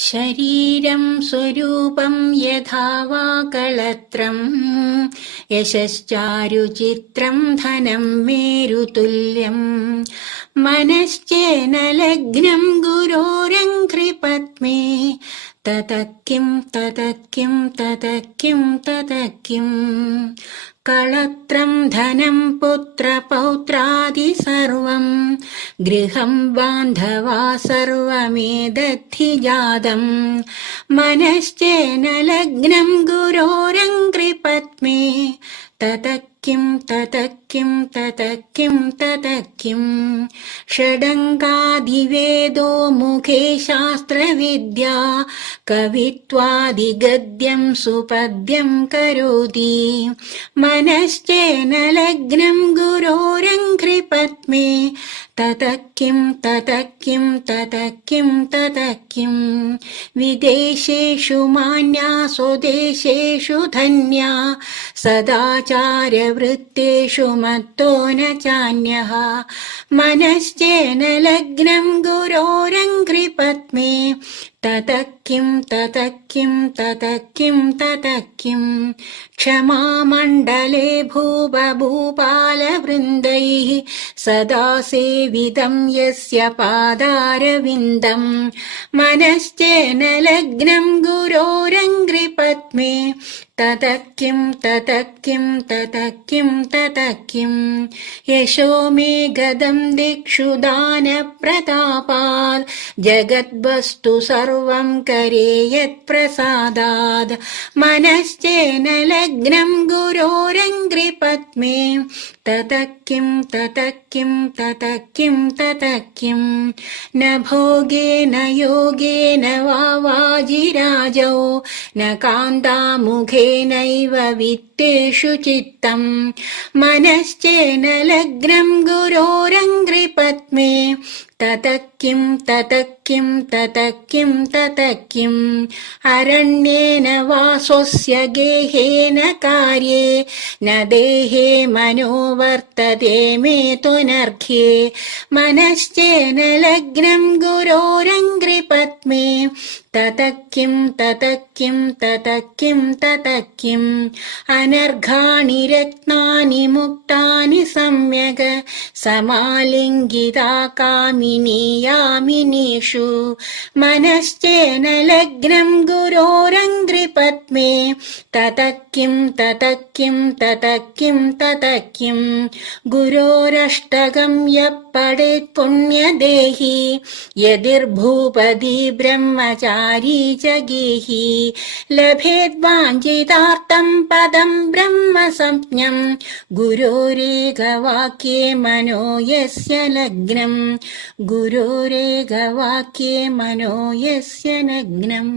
ശരീരം സ്വരൂപം യഥാ വാ കളത്രം യശശ്ചാരുചിത്രം ധനം മേരുതുല്യം മനശ്ചേന ലഗ്നം ഗുരോരംഘ്രിപത്മേ തതഃ കിം കളത്രം ധനം പുത്രപൗത്രാദി സർവം ഗൃഹം ബാന്ധവാ സർവമേതദ്ധി ജാതം മനശ്ചേന ലഗ്നം ഗുരോരംഘ്രിപത്മേ തതഃ കിം ഷഡംഗാധിവേദോ മുഖേ ശാസ്ത്രവിദ്യാ കവിത്വാദിഗദ്യം സുപദ്യം കരോതി മനശ്ചേന ലഗ്നം ഗുരോരംഘ്രിപത്മേ തതഃ കിം വിദേശേഷു മാന്യാ സ്വദേശേഷു ധന്യാ സദാചാരവൃത്തേഷു മത്തോ ന ചാന്യഃ മനശ്ചേന ലഗ്നം ഗുരോരംഘ്രിപത്മേ തതഃ കിം ക്ഷമാമണ്ഡലേ ഭൂപഭൂപാലവൃന്ദൈഃ സദാ സേവിതം യസ്യ പാദാരവിന്ദം മനശ്ചേന ലഗ്നം ഗുരോരംഘ്രിപത്മേ തതഃ കിം യശോ മേ ഗദം ദിക്ഷു ദാനപ്രതാപാത് ജഗദ്വസ്തു സർവം കരേയത് പ്രസാദാത് മനശ്ചേന ലഗ്നം ഗുരോരംഘ്രിപത്മേ തതഃ കിം ന ഭോഗേന യോഗേന വാ വാജിരാജൗ ന കാന്താമുഖേനൈവ വിത്തേഷു ചിത്തം മനശ്ചേന ലഗ്നം ഗുരോരംഘ്രിപത്മേ തതഃ കിം അരണ്യേന വാ സ്വസ്യ ഗേഹേന കാര്യേ ന ദേഹേ മനോ വർത്തതേ മേ ത്വനർഘ്യേ മനശ്ചേന ലഗ്നം ഗുരോരംഘ്രിപത്മേ തതഃ കിം അനർഘാണി രത്നാനി മുക്താനി സമ്യക് സമാലിംഗിതാ കാമിനീയാമിനീഷു മനശ്ചേന ലഗ്നം ഗുരോരംഘ്രിപത്മേ തതഃ കിം ഗുരോരഷ്ടകം യപ്പഠേത് പുണ്യദേഹി യതിർഭൂപതി ബ്രഹ്മചാരീ ച ഗേഹി ലഭേദ്വാഞ്ചിതാർത്ഥം പദം ബ്രഹ്മസംജ്ഞം ഗുരോരേകവാക്യേ മനോ യസ്യ ലഗ്നം ഗുരോരേകവാക്യേ മനോ യസ്യ ലഗ്നം.